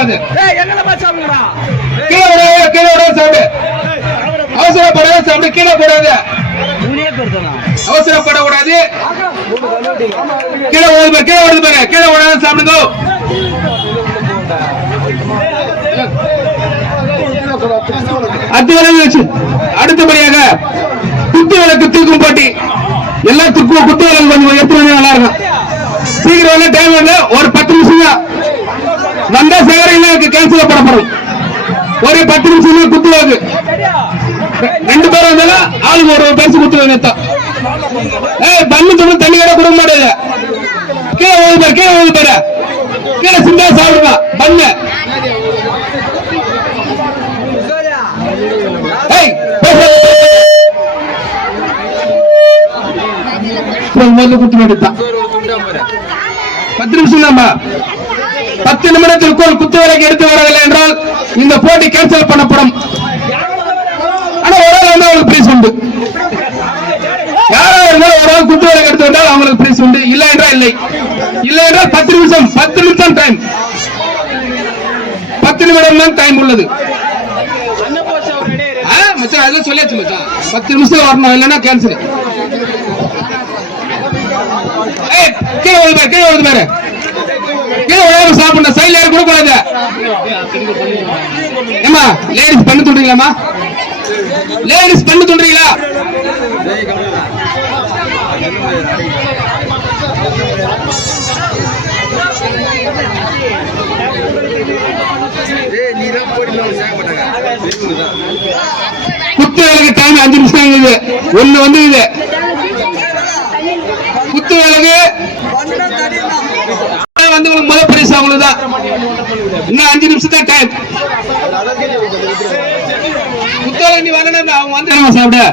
வந்து கீழே சாப்பிடு. அவசரப்படாத சாப்பிடு. கீழே போடாது. அவசரப்படக்கூடாது. கீழே ஓடுது கீழே ஓடுது பாரு. கீழே ஓடாத சாப்பிடுங்க. அடுத்தபடியாக குத்து விளக்கு தூக்கும் போட்டி. எல்லாம் குத்து விளக்கு கொஞ்சம் எடுத்து நல்லா இருக்கும். சீக்கிரம் டைம் வந்து ஒரு 10 நிமிஷம் தான் வந்தா சேகரிக்கு கேன்சல் பண்ணப்படும். ஒரு 10 நிமிஷம் குத்து விளக்கு. 2 பேரும் வந்தாலும் ஆளுக்கு ஒரு பேசு குத்து விளக்கு. பண்ணு சொல்லி தண்ணி கடை கொடுக்க மாட்டேது. கீழே ஓடுது கீழே ஓடுது பாரு. கீழே சிந்தா சாப்பிடுங்க பண்ணு. குத்து வேண்டியதான் 10 நிமிஷம் தான். 10 நிமிடத்திற்குள் குத்து விளக்கு எடுத்து வரவில்லை என்றால் இந்த போட்டி கேன்சல் பண்ணப்படும். ஆனா ஒரு ஆள் வந்து அவங்களுக்கு பிரைஸ் உண்டு. யாரா இருந்தாலும் ஒரு ஆள் குத்து விளக்கு எடுத்து வந்தால் அவங்களுக்கு பிரைஸ் உண்டு. இல்லை என்றால் இல்லை. இல்லை என்றால் 10 நிமிஷம் டைம். 10 நிமிடம் தான் டைம் உள்ளது. மச்சான் அதெல்லாம் சொல்லியாச்சு மச்சான். 10 நிமிஷம் வரணும், இல்லைன்னா கேன்சல். கீழே வருது பாரு. கீழே வருது பாரு. கீழே உழவு சாப்பிடணும். சைட்ல யாரும் கொடுக்கூடாது. ஏமா லேடிஸ் பண்ணு சொல்றீங்களாமா? லேடிஸ் பண்ணு சொல்றீங்களா? குத்து விளக்கு டைம் 5 நிமிஷம் இருக்குது. ஒண்ணு வந்து இது குத்து விளக்கு வந்து முதல் பரிசு அவங்களுதான். இன்னும் 5 நிமிஷம் தான் டைம். குத்து விளக்கு நீ வரணும். அவங்க வந்து சாப்பிட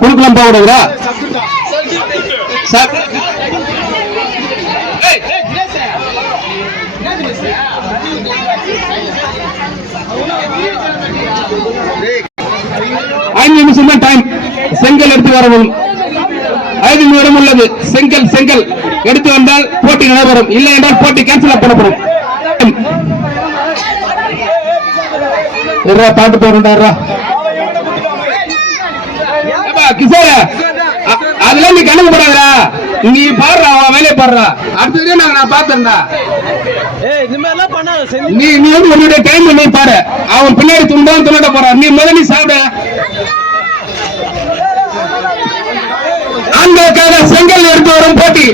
குடுக்கலாம் போகக்கூடாதா? சார் 5 நிமிஷம் தான் டைம். செங்கல் எடுத்து வரவும் 5 நிமிடம் உள்ளது. செங்கல் எடுத்து வந்தால் போட்டி நடைபெறும். இல்லை என்றால் போட்டி கேன்சல் பண்ணப்படும். பாட்டு போடுறா கிசார. அதெல்லாம் நீ கணக்கு போடாதா. நீ பாடுறா, அவன் வேலையை பாடுறா. அடுத்தது நான் பார்த்தேன்டா. நீ வந்து உன்னுடைய டைம் நீ பாரு. அவன் பின்னாடி துண்டாட போறான். நீ முதல்ல சாப்பிட. ஆண்களுக்காக செங்கல் எடுத்து வரும் போட்டி.